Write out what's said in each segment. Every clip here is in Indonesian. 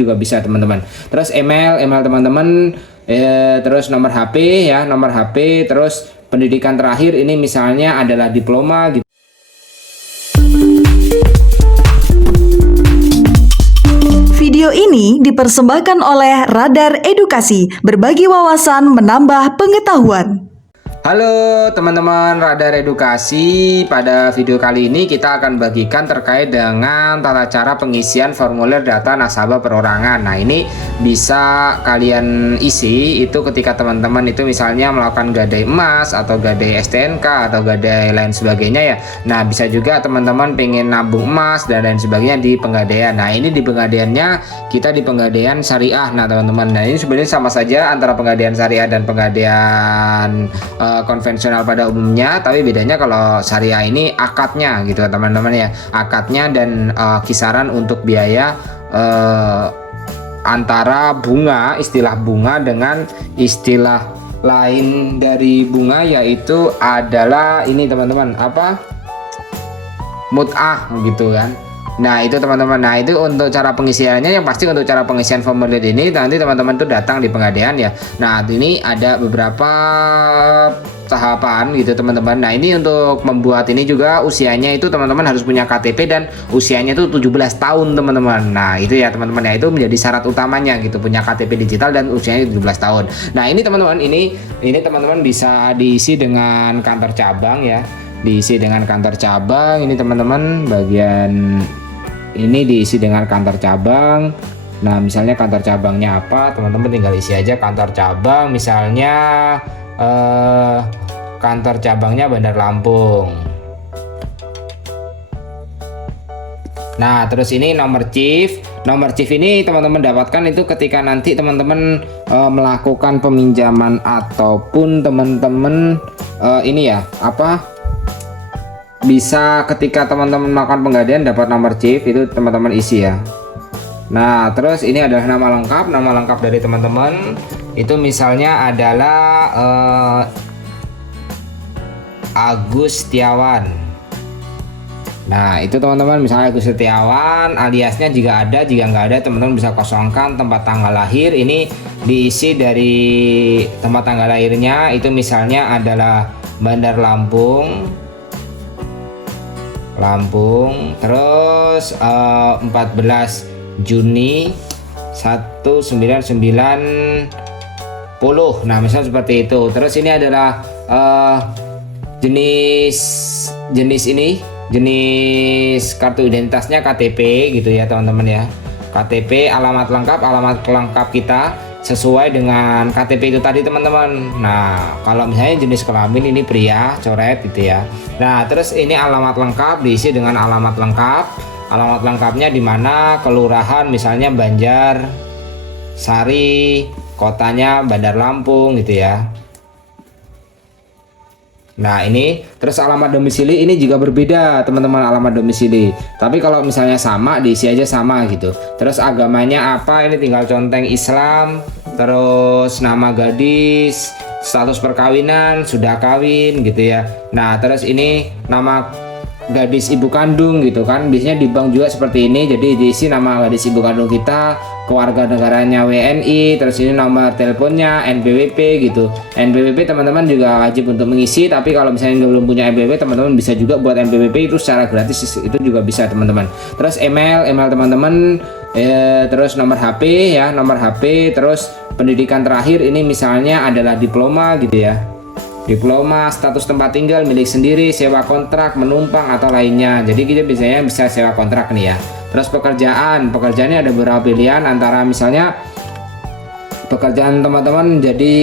juga bisa teman-teman. Terus email teman-teman, terus nomor HP ya, nomor HP, terus pendidikan terakhir ini misalnya adalah diploma gitu. Video ini dipersembahkan oleh Radar Edukasi, berbagi wawasan menambah pengetahuan. Halo teman-teman Radar Edukasi, pada video kali ini kita akan bagikan terkait dengan tata cara pengisian formulir data nasabah perorangan. Nah, ini bisa kalian isi itu ketika teman-teman itu misalnya melakukan gadai emas atau gadai STNK atau gadai lain sebagainya ya. Nah, bisa juga teman-teman pengen nabung emas dan lain sebagainya di Pegadaian. Nah, ini di Pegadaiannya kita di Pegadaian Syariah. Nah, teman-teman, nah ini sebenarnya sama saja antara Pegadaian Syariah dan Pegadaian konvensional pada umumnya, tapi bedanya kalau syariah ini akadnya gitu teman-teman ya, akadnya dan kisaran untuk biaya antara bunga, istilah bunga dengan istilah lain dari bunga, yaitu adalah ini teman-teman, apa, mut'ah gitu kan. Nah itu teman-teman, nah itu untuk cara pengisiannya. Yang pasti untuk cara pengisian formulir ini nanti teman-teman tuh datang di Pegadaian ya. Nah ini ada beberapa tahapan gitu teman-teman. Nah ini untuk membuat ini juga usianya itu teman-teman harus punya KTP dan usianya itu 17 tahun teman-teman. Nah itu ya teman-teman ya, itu menjadi syarat utamanya gitu, punya KTP digital dan usianya 17 tahun. Nah ini teman-teman, ini teman-teman bisa diisi dengan kantor cabang ya, diisi dengan kantor cabang. Ini teman-teman bagian ini diisi dengan kantor cabang. Nah misalnya kantor cabangnya apa, teman-teman tinggal isi aja kantor cabang, misalnya kantor cabangnya Bandar Lampung. Nah terus ini nomor chief ini teman-teman dapatkan itu ketika nanti teman-teman melakukan peminjaman ataupun teman-teman ini ya, apa, bisa ketika teman-teman melakukan Pegadaian dapat nomor chief, itu teman-teman isi ya. Nah terus ini adalah nama lengkap dari teman-teman, itu misalnya adalah Agus Setiawan. Nah itu teman-teman, misalnya Agus Setiawan, aliasnya jika ada, jika nggak ada teman-teman bisa kosongkan tempat tanggal lahir. Ini diisi dari tempat tanggal lahirnya, itu misalnya adalah Bandar Lampung, terus 14 Juni 1990. Nah misalnya seperti itu. Terus ini adalah jenis kartu identitasnya KTP gitu ya teman-teman ya. KTP, alamat lengkap kita sesuai dengan KTP itu tadi teman-teman. Nah kalau misalnya jenis kelamin ini pria, coret gitu ya. Nah terus ini alamat lengkap diisi dengan alamat lengkapnya di mana kelurahan misalnya Banjar Sari, kotanya Bandar Lampung gitu ya. Nah ini terus alamat domisili ini juga berbeda teman-teman, alamat domisili. Tapi kalau misalnya sama diisi aja sama gitu. Terus agamanya apa, ini tinggal conteng Islam. Terus nama gadis, status perkawinan, sudah kawin gitu ya. Nah terus ini nama gadis ibu kandung gitu kan, biasanya di bank juga seperti ini. Jadi diisi nama gadis ibu kandung kita, keluarga negaranya WNI, terus ini nomor teleponnya, NPWP gitu. NPWP teman-teman juga wajib untuk mengisi, tapi kalau misalnya belum punya NPWP teman-teman bisa juga buat NPWP itu secara gratis, itu juga bisa teman-teman. Terus email teman-teman, terus nomor HP ya, nomor HP, terus pendidikan terakhir ini misalnya adalah diploma gitu ya. Diploma, status tempat tinggal, milik sendiri, sewa kontrak, menumpang atau lainnya. Jadi kita biasanya bisa sewa kontrak nih ya. Terus pekerjaannya ada beberapa pilihan, antara misalnya pekerjaan teman-teman jadi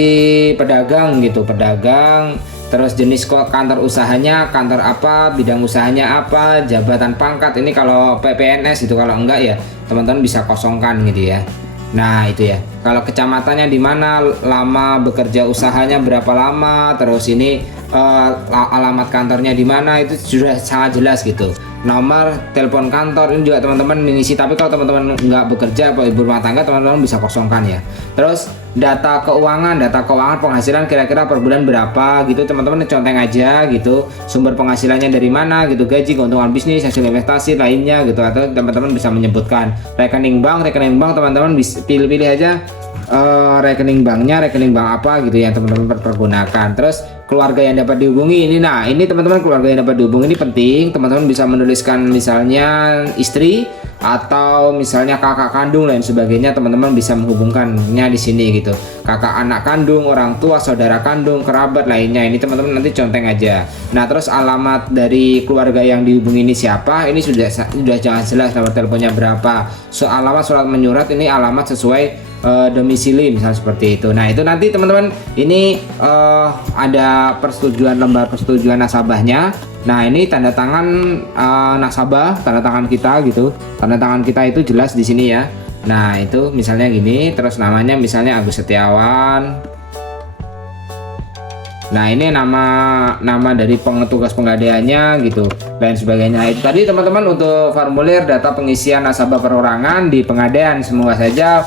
pedagang gitu, pedagang. Terus jenis kantor usahanya, kantor apa, bidang usahanya apa, jabatan pangkat. Ini kalau PPNS itu, kalau enggak ya teman-teman bisa kosongkan gitu ya. Nah itu ya, kalau kecamatannya di mana, lama bekerja usahanya berapa lama, terus ini alamat kantornya di mana, itu sudah sangat jelas gitu. nomor telepon kantor ini juga teman-teman mengisi, tapi kalau teman-teman nggak bekerja atau ibu rumah tangga, teman-teman bisa kosongkan ya. Terus data keuangan penghasilan kira-kira per bulan berapa gitu, teman-teman conteng aja gitu, sumber penghasilannya dari mana gitu, gaji, keuntungan bisnis, hasil investasi lainnya gitu, atau teman-teman bisa menyebutkan rekening bank teman-teman bisa pilih-pilih aja rekening bank apa gitu yang teman-teman pergunakan. Terus keluarga yang dapat dihubungi ini, nah ini teman-teman keluarga yang dapat dihubungi ini penting, teman-teman bisa menuliskan misalnya istri atau misalnya kakak kandung lain sebagainya, teman-teman bisa menghubungkannya di sini gitu, kakak anak kandung, orang tua, saudara kandung, kerabat lainnya, ini teman-teman nanti conteng aja. Nah terus alamat dari keluarga yang dihubungi ini siapa, ini sudah jelas nomor teleponnya berapa, alamat surat menyurat ini alamat sesuai domisili misal seperti itu. Nah itu nanti teman-teman ini ada lembar persetujuan nasabahnya. Nah ini tanda tangan nasabah, tanda tangan kita gitu, tanda tangan kita itu jelas di sini ya. Nah itu misalnya gini, terus namanya misalnya Agus Setiawan. Nah ini nama dari petugas penggadeannya gitu, dan sebagainya. Itu tadi teman-teman untuk formulir data pengisian nasabah perorangan di pengadaian. Semoga saja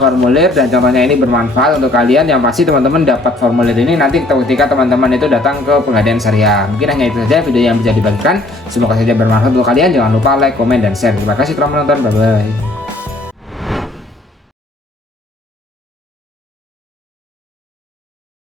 formulir dan contohnya ini bermanfaat untuk kalian. Yang pasti teman-teman dapat formulir ini nanti ketika teman-teman itu datang ke Pegadaian Syariah. Mungkin hanya itu saja video yang bisa dibagikan. Semoga saja bermanfaat untuk kalian. Jangan lupa like, komen, dan share. Terima kasih telah menonton. Bye bye.